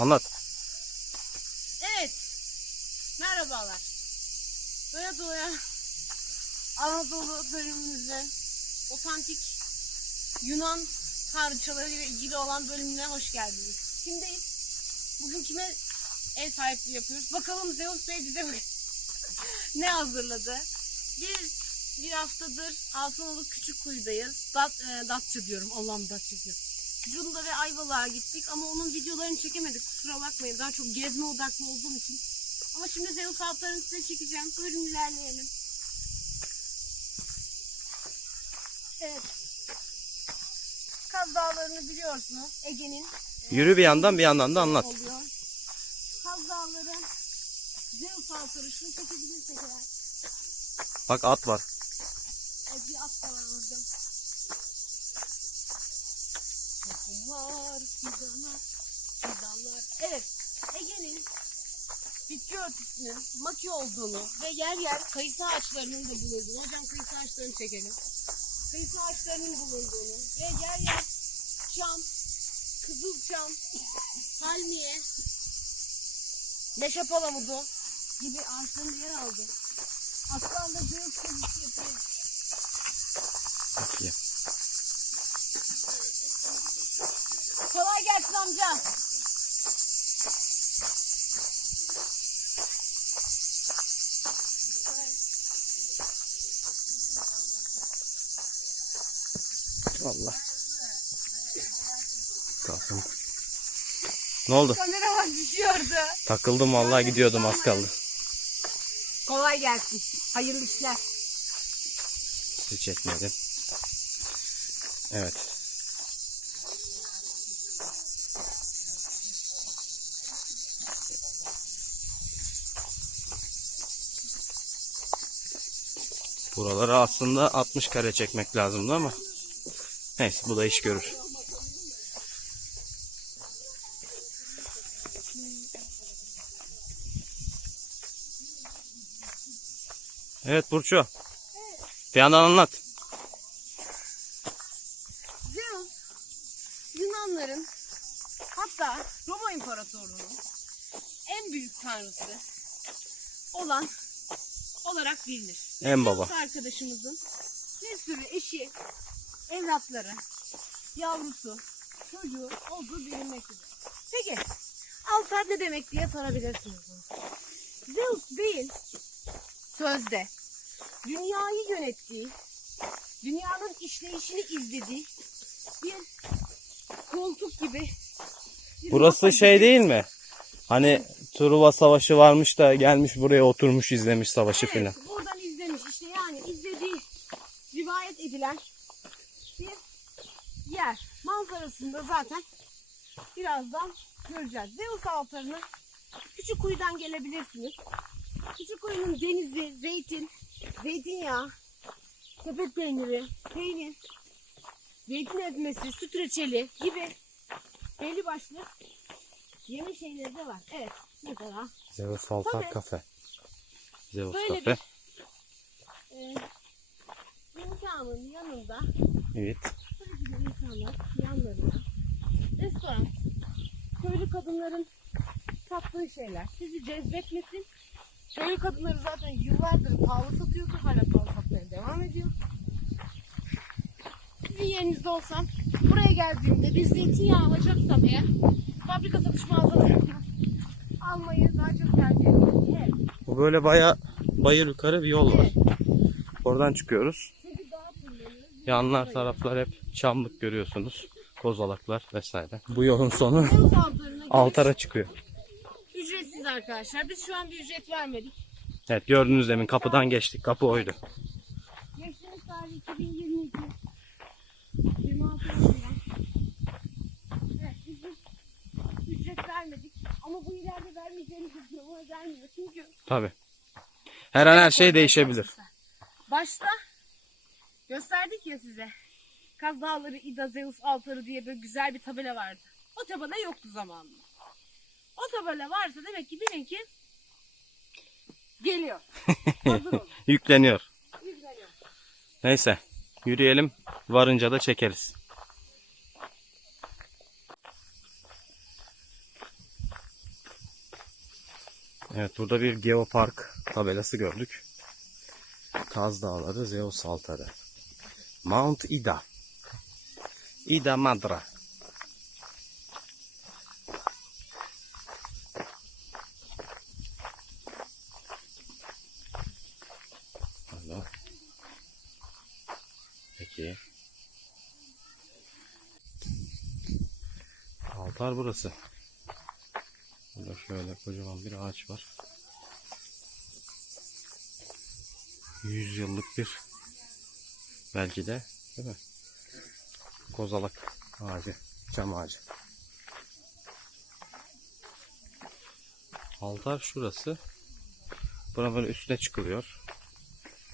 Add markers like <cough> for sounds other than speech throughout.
Anlat. Evet. Merhabalar. Doya doya Anadolu bölümümüzün otantik Yunan tanrıçaları ile ilgili olan bölümüne hoş geldiniz. Kimdeyiz? Bugün kime ev sahipliği yapıyoruz? Bakalım Zeus Bey bize <laughs> ne hazırladı? Biz bir haftadır Altınoluk Küçük Kuyu'dayız. Dat, e, Datça diyorum. Allah'ım Datça diyorum. Cunda ve Ayvalık'a gittik ama onun videolarını çekemedik. Kusura bakmayın. Daha çok gezme odaklı olduğum için. Ama şimdi Zeus altlarını size çekeceğim. Buyurun ilerleyelim. Evet. Kaz Dağları'nı biliyorsunuz. Ege'nin Yürü bir yandan bir yandan da anlat. oluyor. Kaz Dağları Zeus altları şunu çekebilirsek eğer. Bak at var. Evet, bir at da var orada. Tohumlar, fidanlar, fidanlar. Evet, Ege'nin bitki örtüsünün maki olduğunu ve yer yer kayısı ağaçlarının da bulunduğunu. Hocam kayısı ağaçlarını çekelim. Kayısı ağaçlarının bulunduğunu ve yer yer çam, kızılçam, palmiye, meşe palamudu gibi ağaçların yer aldı. Aslanla göğüs kazısı yapıyoruz. Bakayım. Kolay gelsin amca. Allah. Kalsın. Ne oldu? Kameraman düşüyordu. Takıldım vallahi gidiyordum az kaldı. Kolay gelsin. Hayırlı işler. Hiç etmedim. Evet. Buraları aslında 60 kare çekmek lazımdı ama neyse bu da iş görür. Evet Burçu. Bir yandan anlat. Zeus, Yunanların hatta Roma İmparatorluğu'nun en büyük tanrısı olan olarak bilinir. En baba. Arkadaşımızın bir sürü eşi, evlatları, yavrusu, çocuğu olduğu bilinmektedir. Peki, altar ne demek diye sorabilirsiniz. bunu. Zeus değil, sözde dünyayı yönettiği, dünyanın işleyişini izlediği bir koltuk gibi. bir Burası şey gibi. değil mi? Hani Truva Savaşı varmış da gelmiş buraya oturmuş izlemiş savaşı filan. Evet, buradan izlemiş işte yani izlediği rivayet edilen bir yer. Manzarasında zaten birazdan göreceğiz. Zeus altarını küçük kuyudan gelebilirsiniz. Küçük kuyunun denizi, zeytin, zeytinyağı, sepet peyniri, peynir, zeytin ezmesi, süt reçeli gibi belli başlı yeme şeyleri de var. Evet mesela Zeus Altar Tabii. Kafe. Zeus Böyle Kafe. e, imkanın yanında Evet. İnsanlar yanlarında restoran, köylü kadınların sattığı şeyler sizi cezbetmesin. Köylü kadınları zaten yıllardır pahalı satıyordu. Hala pahalı satmaya devam ediyor. Sizin yerinizde olsam buraya geldiğimde bir zeytinyağı alacaksam eğer fabrika satış mağazalarından almayı daha çok tercih ediyorum. Evet. Bu böyle baya bayır yukarı bir yol var. Oradan çıkıyoruz. Yanlar taraflar hep çamlık görüyorsunuz. Kozalaklar vesaire. Bu yolun sonu altara çıkıyor. ücretsiz arkadaşlar. Biz şu an bir ücret vermedik. Evet gördünüz demin kapıdan geçtik. Kapı oydu. Geçtiğimiz tarih 2022. 26 Haziran. Evet biz bir ücret vermedik. Ama bu ileride vermeyeceğimiz anlamına gelmiyor. Çünkü Tabi. Her an her şey değişebilir. Başta gösterdik ya size. Kaz Dağları İda Zeus altarı diye böyle güzel bir tabela vardı. O tabela yoktu zamanında. O tabela varsa demek ki bilin ki geliyor. <laughs> Hazır olun. Yükleniyor. Yükleniyor. Neyse. Yürüyelim. Varınca da çekeriz. Evet burada bir geopark tabelası gördük. Kaz Dağları Zeus Altarı. Mount Ida. Ida Madra. Alo. Peki. Altar burası. Burada şöyle kocaman bir ağaç var. 100 yıllık bir belki de değil mi? Kozalak ağacı, çam ağacı. Altar şurası. Buna böyle üstüne çıkılıyor.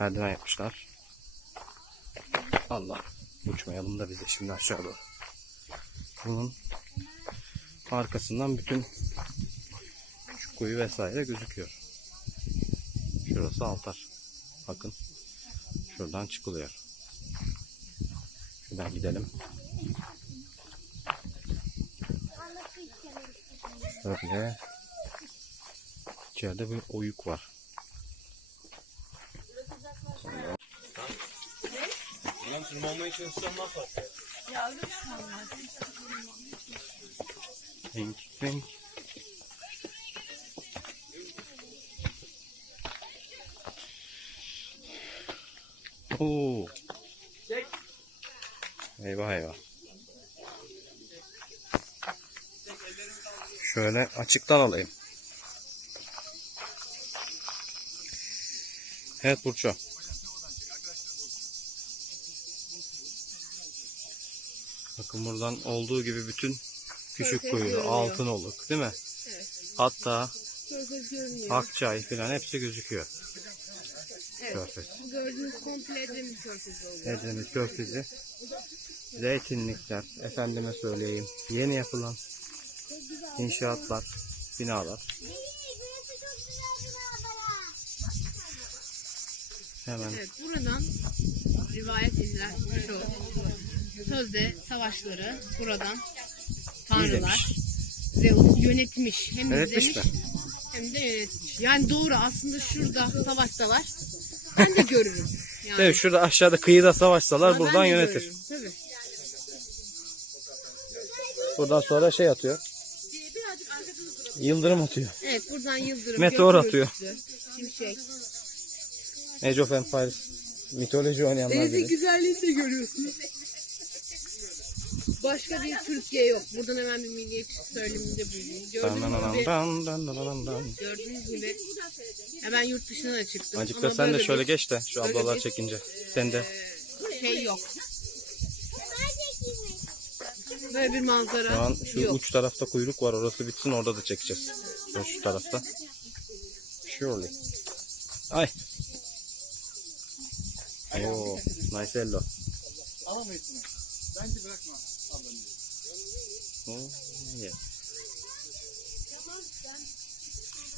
Merdiven yapmışlar. Allah. Uçmayalım da biz de şimdi aşağı doğru. Bunun arkasından bütün şu kuyu vesaire gözüküyor. Şurası altar. Bakın. Şuradan çıkılıyor. Şuradan gidelim. Şöyle. İçeride bir oyuk var. Pink, pink. Oo. Eyvah eyvah. Şöyle açıktan alayım. Evet Burço. Bakın buradan olduğu gibi bütün küçük kuyu, görünüyor. altın oluk değil mi? Evet. Hatta Körfez görünüyor. Akçay falan hepsi gözüküyor. Evet. Körfez. Gördüğünüz komple Edremit Körfezi oluyor. Edremit Körfezi. Zeytinlikler, efendime söyleyeyim. Yeni yapılan inşaatlar, binalar. Hemen Evet buradan rivayet edilen şu. Sözde savaşları buradan tanrılar. Zeus yönetmiş. Hem Yönetmiş izlemiş mi? hem de yönetmiş. Yani doğru aslında şurada savaşsalar ben de görürüm. Yani. Evet, şurada aşağıda kıyıda savaşsalar Ama buradan yönetir. görürüm, Tabii. Buradan sonra şey atıyor. Yıldırım atıyor. Evet buradan yıldırım. Meteor gök atıyor. gürültüsü, Şimşek. Age of Empires mitoloji oynayanlar Denizin bile. güzelliğini de görüyorsunuz. Başka bir Türkiye yok. Buradan hemen bir milliyetçi söyleminde bulunayım. Dan Gördüğünüz gibi, gördüğünüz gibi ben yurt dışına da çıktım. Azıcık ama sen de böyle şöyle bir, geç de şu böyle ablalar bir, çekince. Sen de. e, şey yok. Böyle bir manzara Şu an şu yok. uç tarafta kuyruk var. Orası bitsin orada da çekeceğiz. Şu, şu tarafta. Surely. Ay. Oo, nice hello. Alamayız Bence bırakma yeah.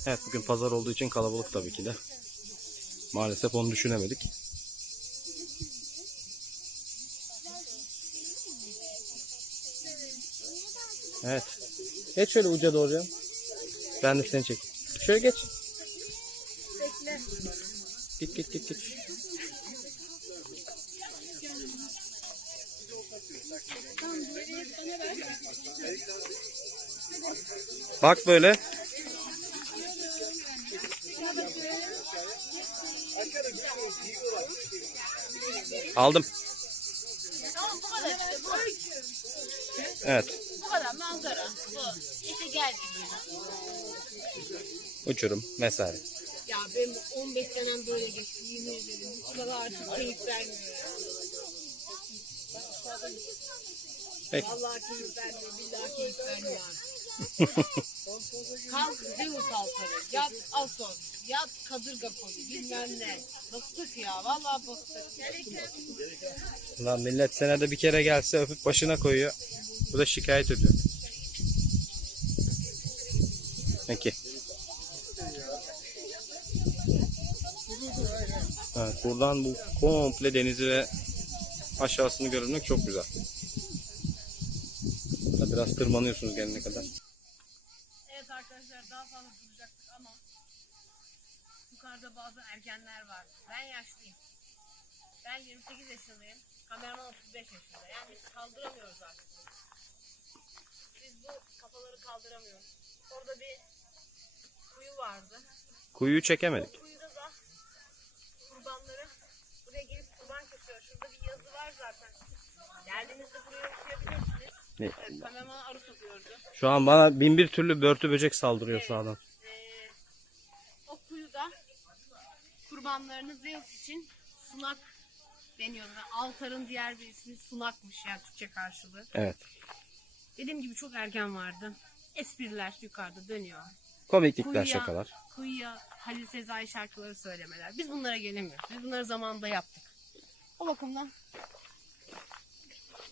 Evet bugün pazar olduğu için kalabalık tabii ki de. Maalesef onu düşünemedik. Evet. Geç şöyle uca doğru canım. Ben de seni çek. Şöyle geç. Git git git git. Bak böyle. Aldım. Evet. Bu kadar manzara. Bu. İşte gel. Uçurum vesaire. Ya benim 15 senem böyle geçti. Yemin ederim. Hiç bana artık keyif vermiyor. Peki. Vallahi keyif vermiyor. Billahi keyif vermiyor abi. <laughs> Kalk Zeus altarı. Yat Asos. Yat Kadırga koyu. Bilmem ne. Bıktık ya. Vallahi bıktık. Lan millet senede bir kere gelse öpüp başına koyuyor. Bu da şikayet ediyor. Peki. Evet, buradan bu komple denizi ve aşağısını görmek çok güzel. Biraz tırmanıyorsunuz gelene kadar. Evet arkadaşlar daha fazla duracaktık ama yukarıda bazı ergenler var. Ben yaşlıyım. Ben 28 yaşındayım. Kameraman 35 yaşında. Yani kaldıramıyoruz artık. Biz bu kafaları kaldıramıyoruz. Orada bir kuyu vardı. Kuyuyu çekemedik. O kuyuda da kurbanları buraya gelip kurban kesiyor. Şurada bir yazı var zaten. Geldiğinizde buraya okuyabilirsiniz. Ne? Evet, kameraman arı sokuyordu. Şu an bana bin bir türlü börtü böcek saldırıyor sağdan. Ee, o kuyuda kurbanlarını Zeus için sunak deniyordu. Altarın diğer bir ismi sunakmış yani Türkçe karşılığı. Evet. Dediğim gibi çok erken vardı. Espriler yukarıda dönüyor. Komiklikler şakalar. Kuyuya Halil Sezai şarkıları söylemeler. Biz bunlara gelemiyoruz. Biz bunları zamanında yaptık. O bakımdan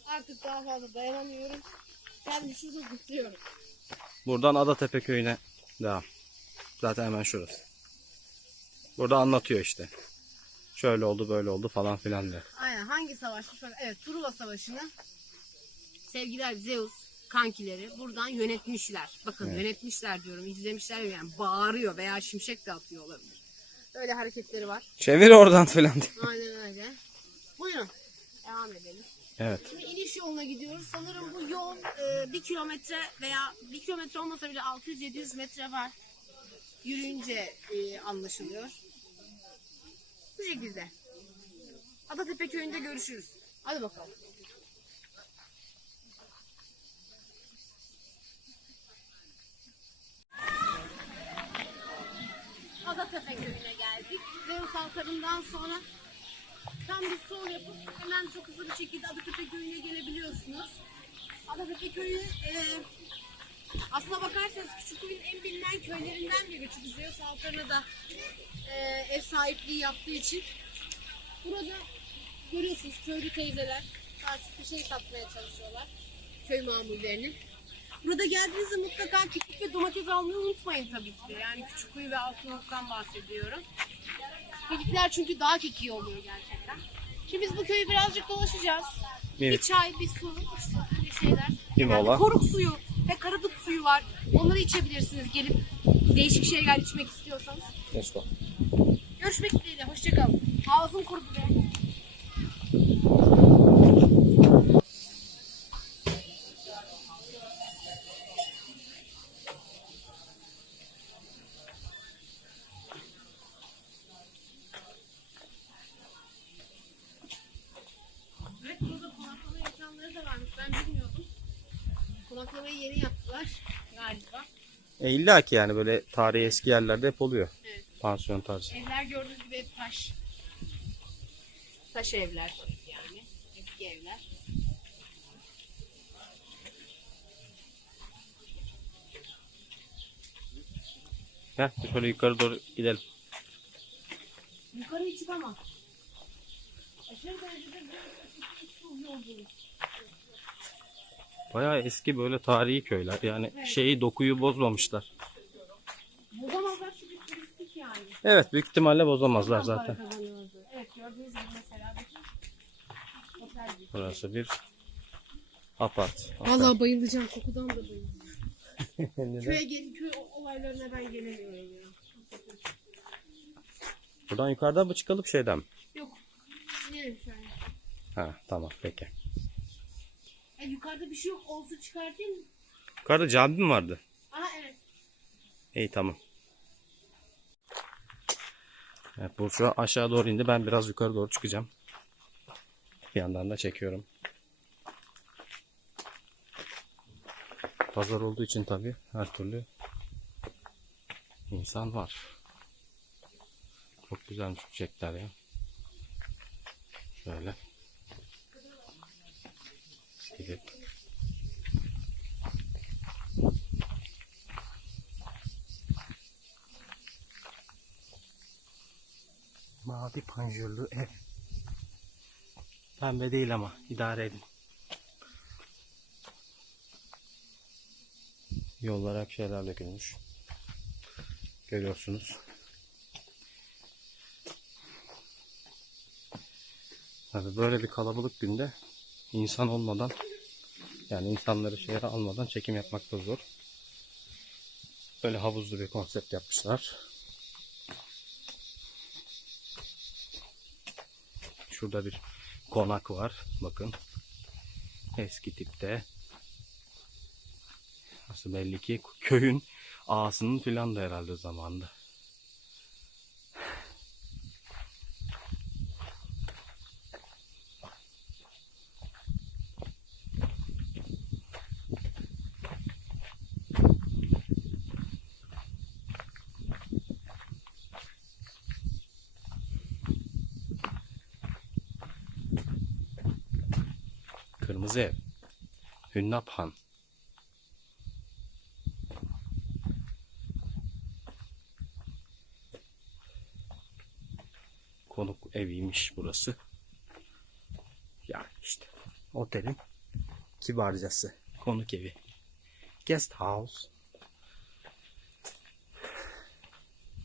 artık daha fazla dayanamıyorum. Kendimi şurada tutuyorum. Buradan Adatepe köyüne devam. Zaten hemen şurası. Burada anlatıyor işte. Şöyle oldu böyle oldu falan filan diye. Aynen hangi savaşmış? Evet Truva Savaşı'nı sevgiler Zeus kankileri buradan yönetmişler. Bakın yönetmişler diyorum izlemişler yani bağırıyor veya şimşek de atıyor olabilir. Öyle hareketleri var. Çevir oradan filan diye. Aynen öyle. Buyurun. Devam edelim. Evet. Şimdi iniş yoluna gidiyoruz. Sanırım bu yol e, bir kilometre veya bir kilometre olmasa bile 600-700 metre var. Yürüyünce e, anlaşılıyor. Bu şekilde. Adatepe köyünde görüşürüz. Hadi bakalım. Altarından sonra tam bir sol yapıp hemen çok hızlı bir şekilde Adatepe köyüne gelebiliyorsunuz. Adatepe köyü e, aslına bakarsanız Küçükköy'ün en bilinen köylerinden biri. Çünkü Zeus altarına da e, ev sahipliği yaptığı için. Burada görüyorsunuz köylü teyzeler artık bir şey satmaya çalışıyorlar. Köy mamullerini. Burada geldiğinizde mutlaka kekik ve domates almayı unutmayın tabii ki. Yani Küçükkuyu ve Altınok'tan bahsediyorum. Kekikler çünkü daha kekiği oluyor gerçekten. Şimdi biz bu köyü birazcık dolaşacağız. Bir Evet. çay, bir su, işte böyle şeyler. Bir Yani koruk suyu ve karadut suyu var. Onları içebilirsiniz gelip değişik şeyler içmek istiyorsanız. Let's go. Görüşmek dileğiyle. Hoşçakalın. Ağzım kurudu be. Yeni yaptılar galiba. E illa ki yani böyle tarihi eski yerlerde hep oluyor. Evet. Pansiyon tarzı. Evler gördüğünüz gibi hep taş. Taş evler yani. Eski evler. Gel şöyle yukarı doğru gidelim. Yukarıya çıkamam. Aşırı derecede bir su yolculuğu. Bayağı eski böyle tarihi köyler. Yani şeyi dokuyu bozmamışlar. Bozamazlar çünkü turistik yani. Evet büyük ihtimalle bozamazlar zaten. Evet gördüğünüz gibi mesela. Burası bir apart. Vallahi bayılacağım. Kokudan da bayılacağım. <laughs> Köye gelin. Köy olaylarına ben gelemiyorum ya. Buradan yukarıdan mı çıkalım şeyden mi? Yok. Gidelim şöyle. Ha tamam peki. E, yukarıda bir şey yok. Olsa çıkartayım mı? Yukarıda cami mi vardı? Aha evet. İyi tamam. Evet Burcu aşağı doğru indi. Ben biraz yukarı doğru çıkacağım. Bir yandan da çekiyorum. Pazar olduğu için tabii her türlü insan var. Çok güzelmiş çiçekler ya. Şöyle. Gidip. Mavi panjurlu ev. Pembe değil ama idare edin. Yollara hep şeyler dökülmüş. Görüyorsunuz. Tabii böyle bir kalabalık günde insan olmadan yani insanları şehre almadan çekim yapmak da zor. Böyle havuzlu bir konsept yapmışlar. Şurada bir konak var. Bakın. Eski tipte. Nasıl belli ki köyün ağasının filan da herhalde zamanında. Kırmızı ev. Hünnap Han. Konuk eviymiş burası. Yani işte otelin kibarcası. Konuk evi. Guest house.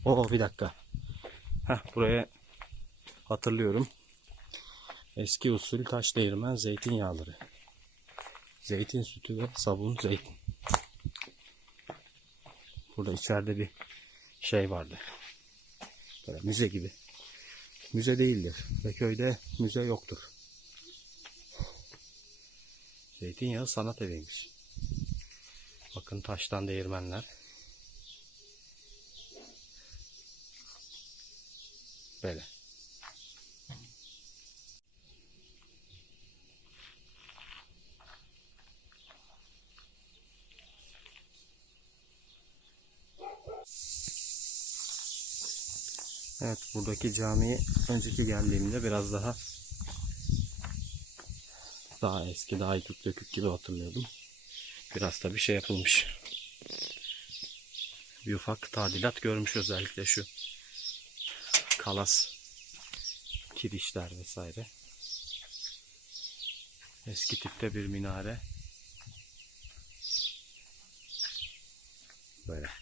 Oo bir dakika. Heh, buraya hatırlıyorum. Eski usul taş değirmen zeytinyağları. Zeytin sütü ve sabun zeytin. Burada içeride bir şey vardı. Böyle müze gibi. Müze değildir. Ve köyde müze yoktur. Zeytinyağı sanat eviymiş. Bakın taştan değirmenler. Böyle. Evet buradaki camiye önceki geldiğimde biraz daha daha eski, daha yıkık dökük gibi hatırlıyordum. Biraz da bir şey yapılmış. Bir ufak tadilat görmüş özellikle şu kalas kirişler vesaire. Eski tipte bir minare. Böyle.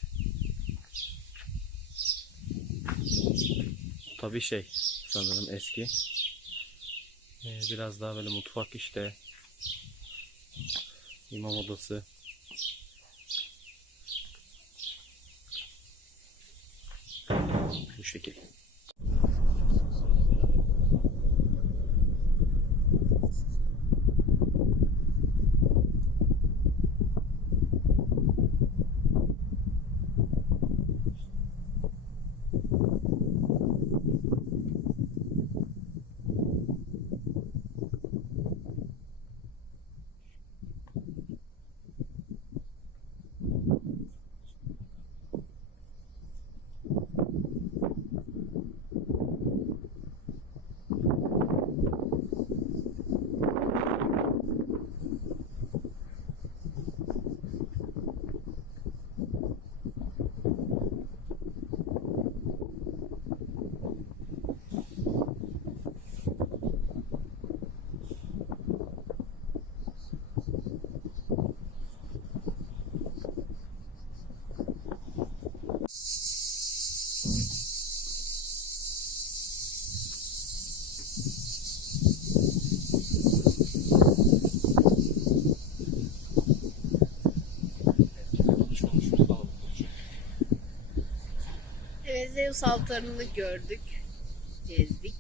Tabii şey sanırım eski. Ee, biraz daha böyle mutfak işte. İmam odası. Bu şekil. Evet Zeus altarını gördük. Gezdik.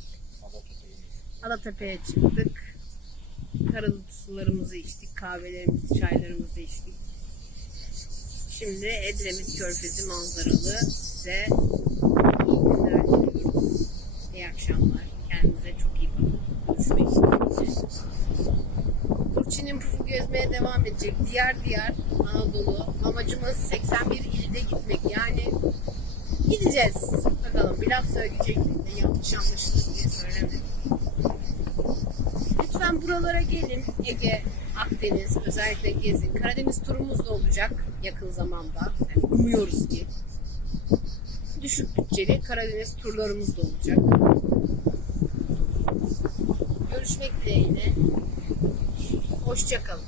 Alatepe'ye çıktık. Karalıtı sularımızı içtik. Kahvelerimizi, çaylarımızı içtik. Şimdi Edremit Körfezi manzaralı size. İyi akşamlar. Kendinize çok iyi bakın. Görüşmek üzere. Burçin'in pufu gezmeye devam edecek. Diğer diğer Anadolu. Gideceğiz. Bakalım bir laf söyleyecektim de yanlış anlaşılır diye söylemedim. Lütfen buralara gelin. Ege, Akdeniz özellikle gezin. Karadeniz turumuz da olacak yakın zamanda. Yani umuyoruz ki. Düşük bütçeli Karadeniz turlarımız da olacak. Görüşmek dileğiyle. Hoşçakalın.